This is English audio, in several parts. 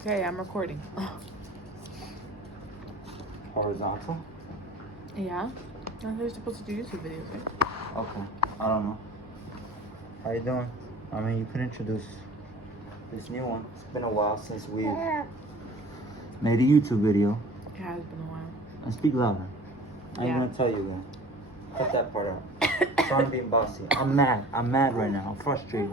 Okay, I'm recording. Horizontal? Yeah? I thought you're supposed to do YouTube videos, right? Okay. I don't know. How you doing? I mean, you could introduce this new one. It's been a while since we've made a YouTube video. It has been a while. And speak louder. I ain't Yeah. gonna tell you again. Cut that part out. Trying to be bossy. I'm mad. I'm mad right now. I'm frustrated.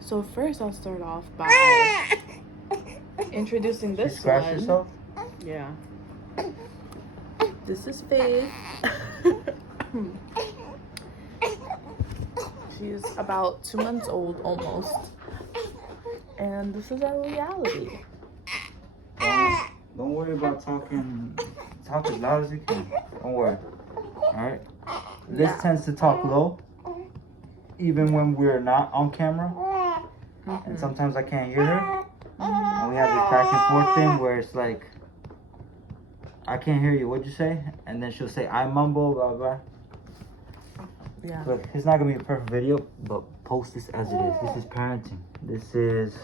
So first I'll start off by introducing this Scratch one. yourself? Yeah. This is Faith. She's about 2 months old almost. And this is our reality. Don't worry about talking. Talk as loud as you can. Don't worry. Alright? Liz tends to talk low, even when we're not on camera. And sometimes I can't hear her. And we have this back and forth thing where it's like, I can't hear you. What'd you say? And then she'll say, I mumble, blah, blah. Yeah. Look, it's not going to be a perfect video, but post this as it is. This is parenting. This is...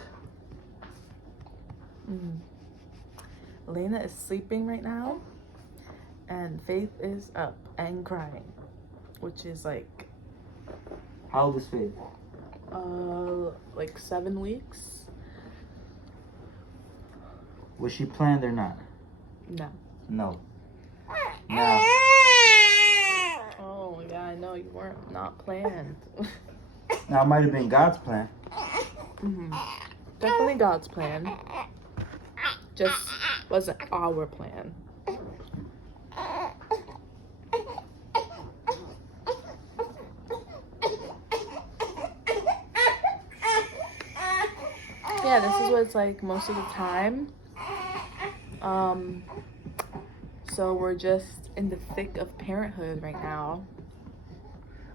Elena is sleeping right now. And Faith is up and crying. Which is like... How old is Faith? Like 7 weeks. Was she planned or not? No. No. Now, Oh yeah, I know you weren't not planned. now it might have been God's plan. Definitely God's plan. Just wasn't our plan. Yeah, this is what it's like most of the time. So we're just in the thick of parenthood right now.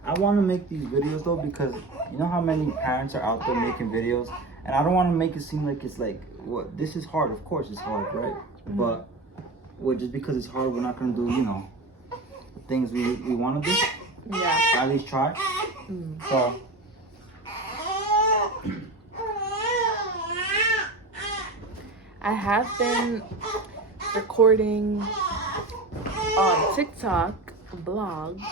I want to make these videos though because you know how many parents are out there making videos, and I don't want to make it seem like it's like, what, this is hard. Of course it's hard, right? But well, just because it's hard, we're not gonna do, you know, the things we want to do. Yeah. At least try. So I have been recording on TikTok vlogs,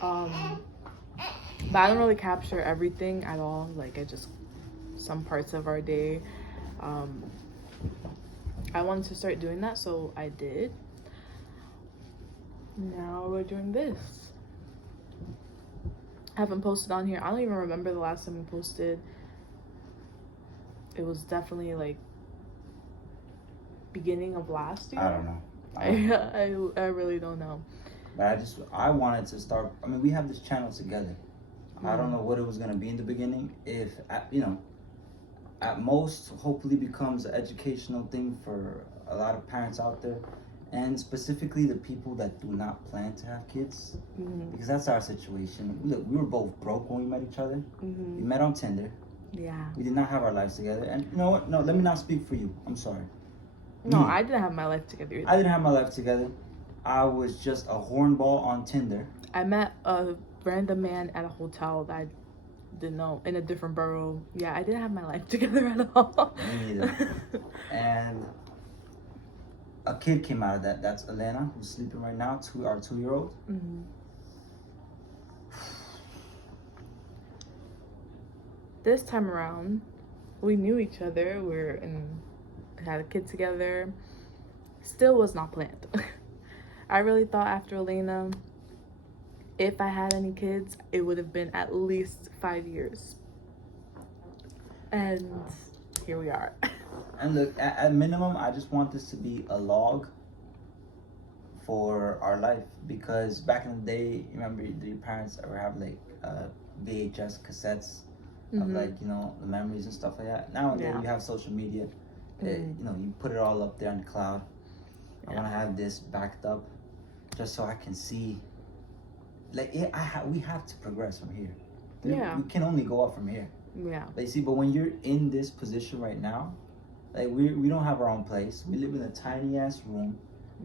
but I don't really capture everything at all. Like, I just, some parts of our day. I wanted to start doing that, so I did. Now we're doing this. I haven't posted on here. I don't even remember the last time we posted. It was definitely like beginning of last year. I don't know. I really don't know. But I wanted to start. I mean, we have this channel together. I don't know what it was gonna be in the beginning. If you know, at most, hopefully becomes an educational thing for a lot of parents out there, and specifically the people that do not plan to have kids, because that's our situation. Look, we were both broke when we met each other. We met on Tinder. Yeah. We did not have our lives together, and you know what? No, let me not speak for you. I'm sorry. No, I didn't have my life together either. I didn't have my life together. I was just a hornball on Tinder. I met a random man at a hotel that I didn't know, in a different borough. Yeah, I didn't have my life together at all. Me neither. And a kid came out of that. That's Elena, who's sleeping right now, our 2-year-old. This time around, we knew each other. Had a kid together. Still was not planned. I really thought after Elena, if I had any kids, it would have been at least 5 years. And here we are. And look, at minimum, I just want this to be a log for our life. Because back in the day, remember, did your parents ever have like VHS cassettes of like, you know, the memories and stuff like that? Nowadays, you have social media. You know, you put it all up there on the cloud. I want to have this backed up just so I can see. Like, we have to progress from here. We can only go up from here. Yeah. Like, see, but when you're in this position right now, like, we don't have our own place. We live in a tiny ass room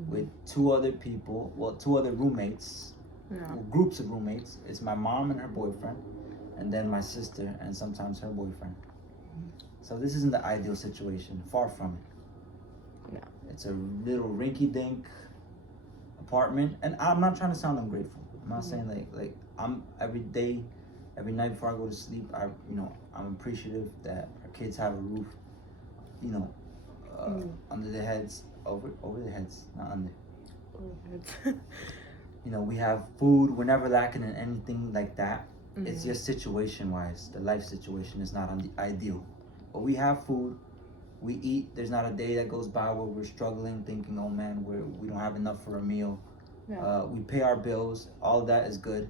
with 2 other people, well, 2 other roommates, well, groups of roommates. It's my mom and her boyfriend, and then my sister, and sometimes her boyfriend. So this isn't the ideal situation. Far from it. No. It's a little rinky-dink apartment, and I'm not trying to sound ungrateful. I'm not saying like I'm every day, every night before I go to sleep. I'm appreciative that our kids have a roof, under their heads, over their heads, not under. We have food. We're never lacking in anything like that. It's just situation-wise. The life situation is not ideal, but we have food. We eat. There's not a day that goes by where we're struggling, thinking, "Oh man, we don't have enough for a meal." Yeah. We pay our bills. All of that is good.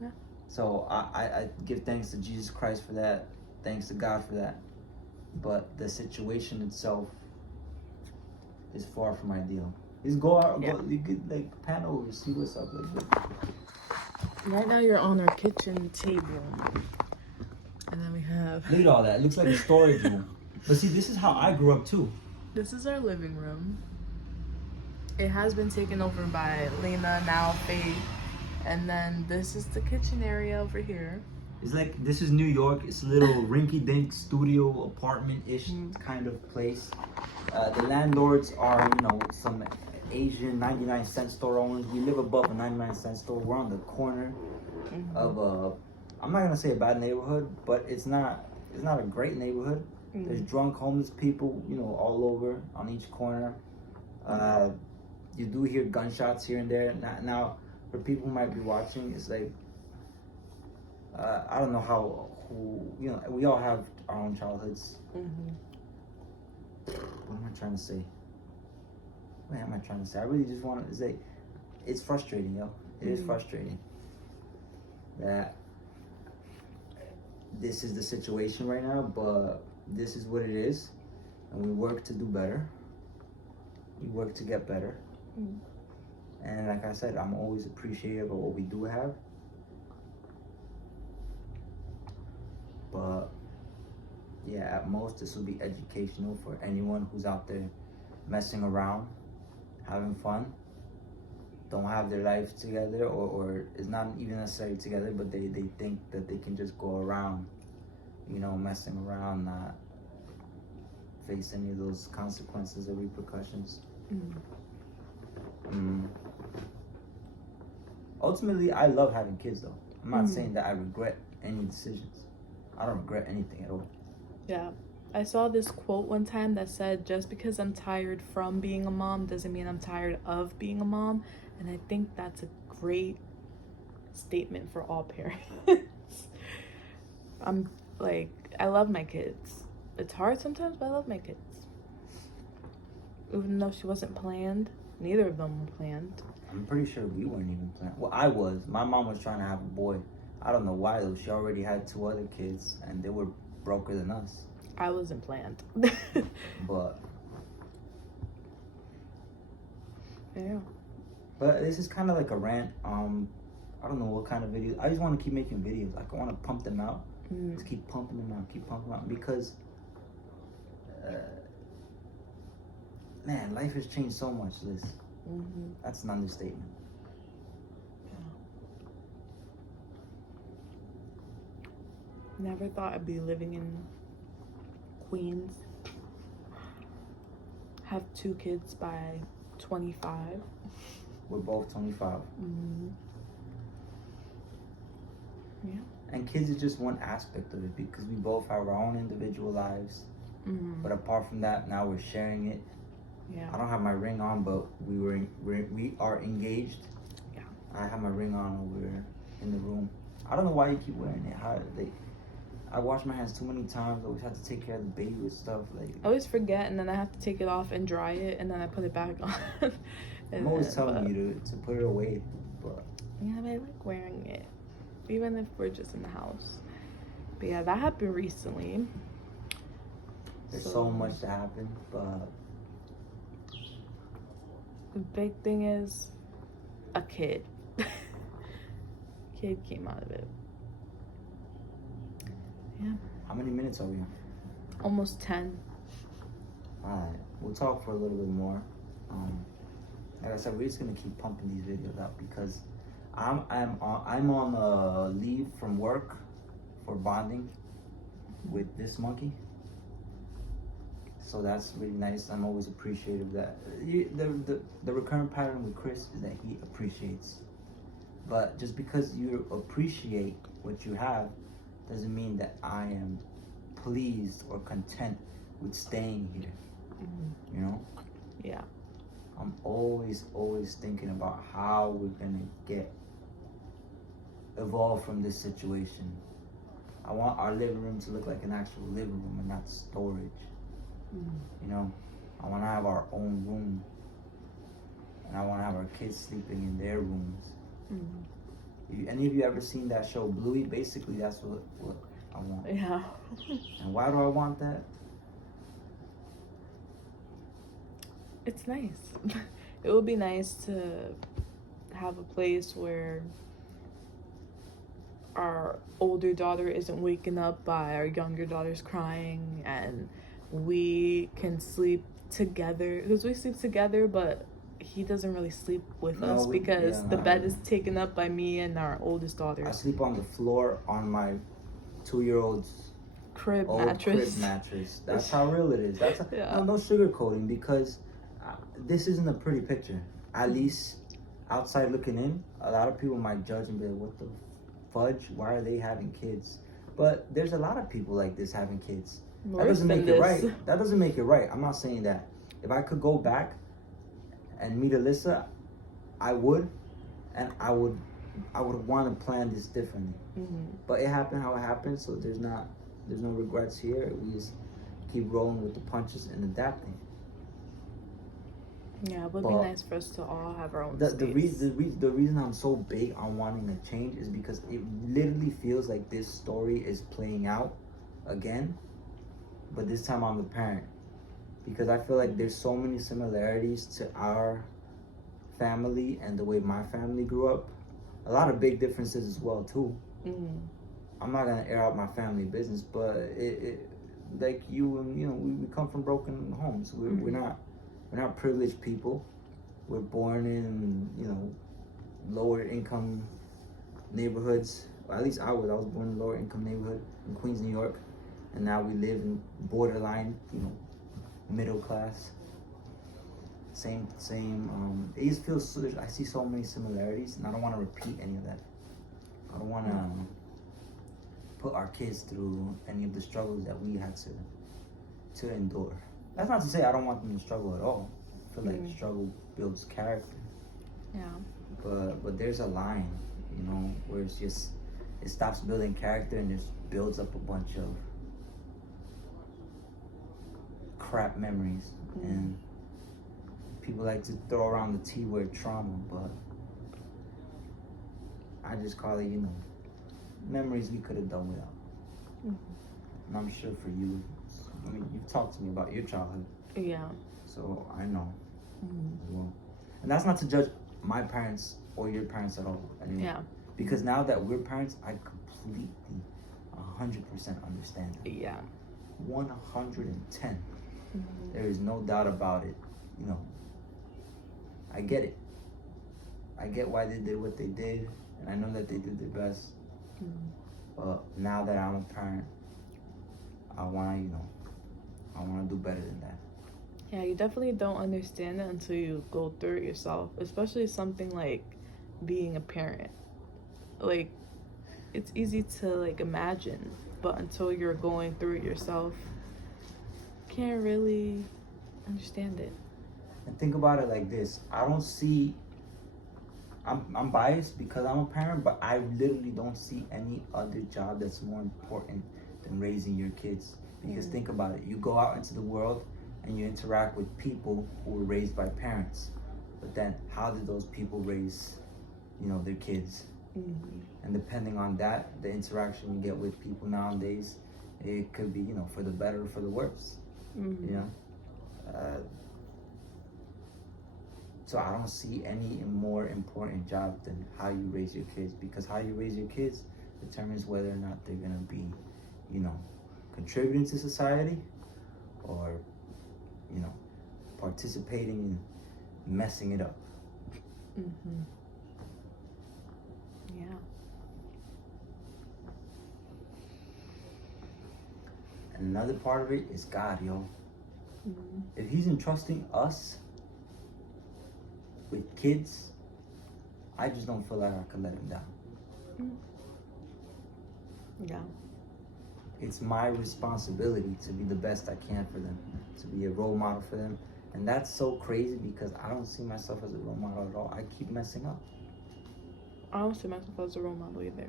Yeah. So I give thanks to Jesus Christ for that. Thanks to God for that. But the situation itself is far from ideal. Just go out, you could pan over, see what's up. Right now you're on our kitchen table. And then we have... Look at all that. It looks like a storage room. But see, this is how I grew up too. This is our living room. It has been taken over by Lena, now Faye. And then this is the kitchen area over here. It's like, this is New York. It's a little rinky-dink studio apartment-ish kind of place. The landlords are, some Asian 99-cent store owners. We live above a 99-cent store. We're on the corner of a, I'm not gonna say a bad neighborhood, but it's not a great neighborhood. There's drunk homeless people, all over on each corner. You do hear gunshots here and there. Now, for people who might be watching, it's like, I don't know we all have our own childhoods. What am I trying to say? What am I trying to say? I really just want to say, it's frustrating, yo. It is frustrating that this is the situation right now, but this is what it is, and we work to do better. We work to get better. And like I said, I'm always appreciative of what we do have. But yeah, at most this will be educational for anyone who's out there messing around, having fun, don't have their life together, or is not even necessarily together, but they think that they can just go around, messing around, not face any of those consequences or repercussions. Ultimately, I love having kids though. I'm not saying that I regret any decisions. I don't regret anything at all. Yeah. I saw this quote one time that said, just because I'm tired from being a mom doesn't mean I'm tired of being a mom. And I think that's a great statement for all parents. I love my kids. It's hard sometimes, but I love my kids. Even though she wasn't planned, neither of them were planned. I'm pretty sure we weren't even planned. Well, I was. My mom was trying to have a boy. I don't know why though. She already had 2 other kids, and they were broker than us. I wasn't planned. But yeah. But this is kind of like a rant. I don't know what kind of videos. I just want to keep making videos. I want to pump them out. Just keep pumping them out, because man, life has changed so much, Liz. That's an understatement. Never thought I'd be living in Queens. Have 2 kids by 25. We're both 25. Yeah. And kids is just one aspect of it, because we both have our own individual lives. But apart from that, now we're sharing it. Yeah. I don't have my ring on, but we are engaged. Yeah. I have my ring on over in the room. I don't know why you keep wearing it. I wash my hands too many times. I always have to take care of the baby with stuff. I always forget, and then I have to take it off and dry it, and then I put it back on. I'm always telling you to put it away, but yeah, but I like wearing it, even if we're just in the house. But yeah, that happened recently. There's so much to happen, but the big thing is a kid. Kid came out of it. Yeah. How many minutes are we on? Almost 10. Alright, we'll talk for a little bit more. Like I said, we're just gonna keep pumping these videos out, because I'm on leave from work for bonding with this monkey. So that's really nice. I'm always appreciative that the recurrent pattern with Chris is that he appreciates. But just because you appreciate what you have doesn't mean that I am pleased or content with staying here. You know? Yeah. I'm always thinking about how we're gonna evolve from this situation. I want our living room to look like an actual living room and not storage. You know, I want to have our own room, and I want to have our kids sleeping in their rooms. Any of you ever seen that show Bluey? Basically, that's what I want. Yeah. And why do I want that? It's nice. It would be nice to have a place where our older daughter isn't waken up by our younger daughter's crying, and we can sleep together, because we sleep together, but he doesn't really sleep with us because the bed is taken up by me and our oldest daughter. I sleep on the floor on my 2-year-old's crib old mattress. crib mattress. That's how real it is. That's no sugarcoating, because this isn't a pretty picture. At least outside looking in, a lot of people might judge and be like, what the fudge? Why are they having kids? But there's a lot of people like this having kids. That doesn't make it right. That doesn't make it right. I'm not saying that. If I could go back and meet Alyssa, I would, and I would want to plan this differently. But it happened how it happened, so there's no regrets here. We just keep rolling with the punches and adapting. Yeah, it would be nice for us to all have our own space. The reason I'm so big on wanting to change is because it literally feels like this story is playing out again, but this time I'm the parent. Because I feel like there's so many similarities to our family and the way my family grew up. A lot of big differences as well too. I'm not gonna air out my family business, but it like you and we come from broken homes. We're not privileged people. We're born in lower income neighborhoods. Well, at least I was born in a lower income neighborhood in Queens, New York, and now we live in borderline, middle class. Same. It just feels I see so many similarities, and I don't want to repeat any of that. I don't want to put our kids through any of the struggles that we had to endure. That's not to say I don't want them to struggle at all. I feel like struggle builds character. Yeah. But there's a line, where it stops building character and just builds up a bunch of crap memories. And people like to throw around the T word trauma, but I just call it, memories we could have done without. And I'm sure for you, you've talked to me about your childhood. Yeah. So I know as well. And that's not to judge my parents or your parents at all. Anyway. Yeah. Because now that we're parents, I completely 100% understand it. Yeah. 110. There is no doubt about it. I get it. I get why they did what they did, and I know that they did their best. But now that I'm a parent, I want to do better than that. Yeah, you definitely don't understand it until you go through it yourself, especially something like being a parent. Like, it's easy to imagine, but until you're going through it yourself, you can't really understand it. And think about it like this. I'm biased because I'm a parent, but I literally don't see any other job that's more important than raising your kids. Because think about it. You go out into the world and you interact with people who were raised by parents. But then how did those people raise, their kids? And depending on that, the interaction you get with people nowadays, it could be, for the better or for the worse. So I don't see any more important job than how you raise your kids, because how you raise your kids determines whether or not they're gonna be, contributing to society or, participating in messing it up. Yeah. And another part of it is God, yo. Mm-hmm. If He's entrusting us with kids, I just don't feel like I could let Him down. Yeah. It's my responsibility to be the best I can for them, to be a role model for them. And that's so crazy because I don't see myself as a role model at all. I keep messing up. I don't see myself as a role model either.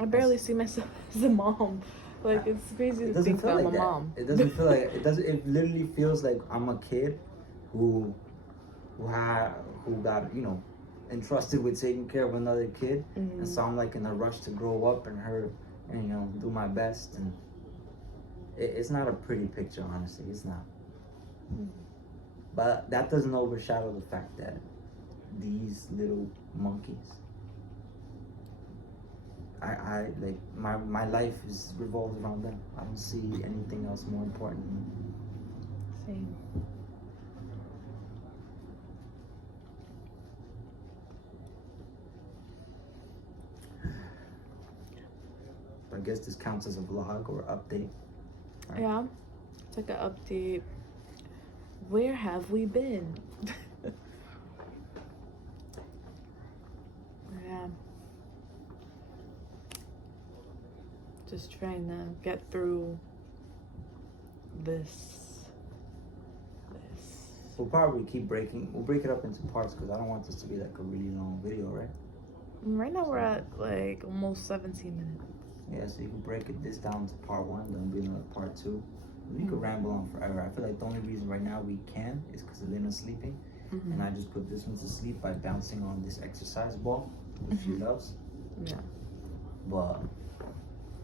I barely see myself as a mom. Like, it's crazy to think that I'm a mom. It doesn't feel like it. Doesn't. It literally feels like I'm a kid who got, you know, entrusted with taking care of another kid, Mm-hmm. and so I'm like in a rush to grow up and you know, do my best, and it's not a pretty picture, honestly. It's not. Mm-hmm. But that doesn't overshadow the fact that these little monkeys, I like my life is revolved around them. I don't see anything else more important than them. Same. I guess this counts as a vlog or update. Right? Yeah, it's like an update. Where have we been? Yeah. Just trying to get through this. We'll probably we'll break it up into parts because I don't want this to be like a really long video, right? Right now we're at like almost 17 minutes. Yeah, so you can break this down to part 1, then be another part 2. We could ramble on forever. I feel like the only reason right now we can is because Elena's sleeping. Mm-hmm. And I just put this one to sleep by bouncing on this exercise ball, which she loves. Yeah. But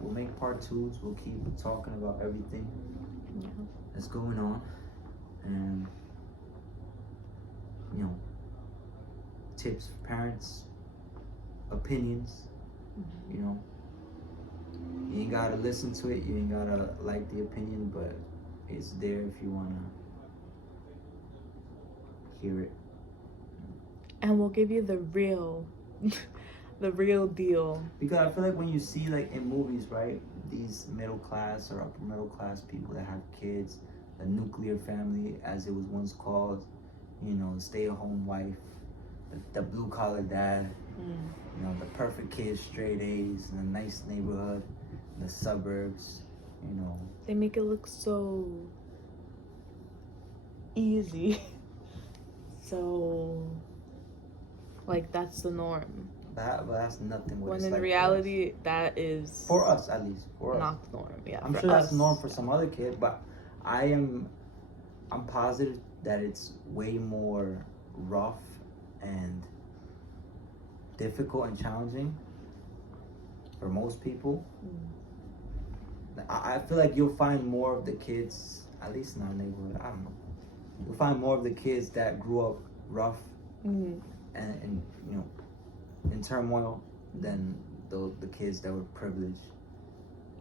we'll make part 2s. We'll keep talking about everything that's going on. And, you know, tips for parents, opinions, you know. You ain't gotta listen to it, you ain't gotta like the opinion, but it's there if you wanna hear it. And we'll give you the real deal. Because I feel like when you see, like, in movies, right, these middle class or upper middle class people that have kids, the nuclear family, as it was once called, you know, the stay-at-home wife, the blue-collar dad, you know, the perfect kid, straight A's, in a nice neighborhood, in the suburbs, you know. They make it look so easy. So, like, that's the norm. But that's nothing. When in reality, that is for us, at least, for not us. the norm. Yeah, I'm sure that's the norm for some other kid, but I'm positive that it's way more rough and difficult and challenging for most people. I feel like you'll find more of the kids, at least in our neighborhood, I don't know, you'll find more of the kids that grew up rough and you know, in turmoil than the kids that were privileged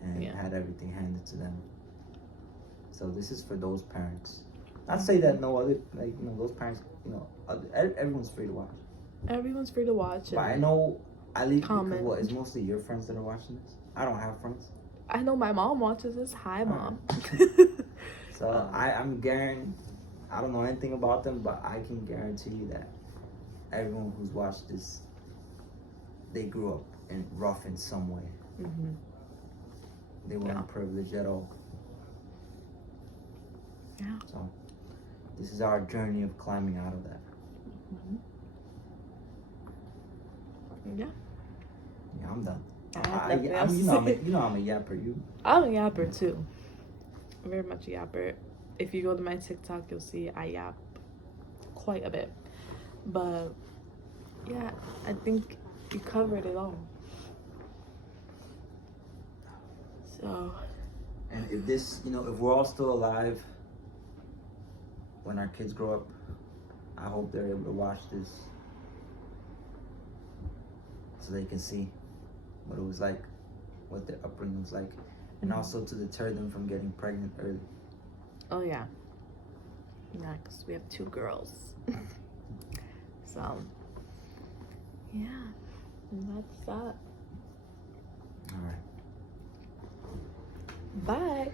and had everything handed to them. So this is for those parents. Not to say that no other, like, you know, those parents, you know, everyone's free to watch. Everyone's free to watch. But I know, at least because what, it's mostly your friends that are watching this. I don't have friends. I know my mom watches this. Hi, Mom. So I'm guaranteed, I don't know anything about them, but I can guarantee you that everyone who's watched this, they grew up in rough in some way. They weren't privileged at all. Yeah. So this is our journey of climbing out of that. Yeah. Yeah, I'm done. I'm you know I'm a yapper. I'm a yapper too. Very much a yapper. If you go to my TikTok, you'll see I yap quite a bit. But yeah, I think you covered it all. So. And if this, you know, if we're all still alive when our kids grow up, I hope they're able to watch this so they can see what it was like, what their upbringing was like, and also to deter them from getting pregnant early. Oh yeah. Yeah, because we have 2 girls. So, yeah. And that's that. All right. Bye.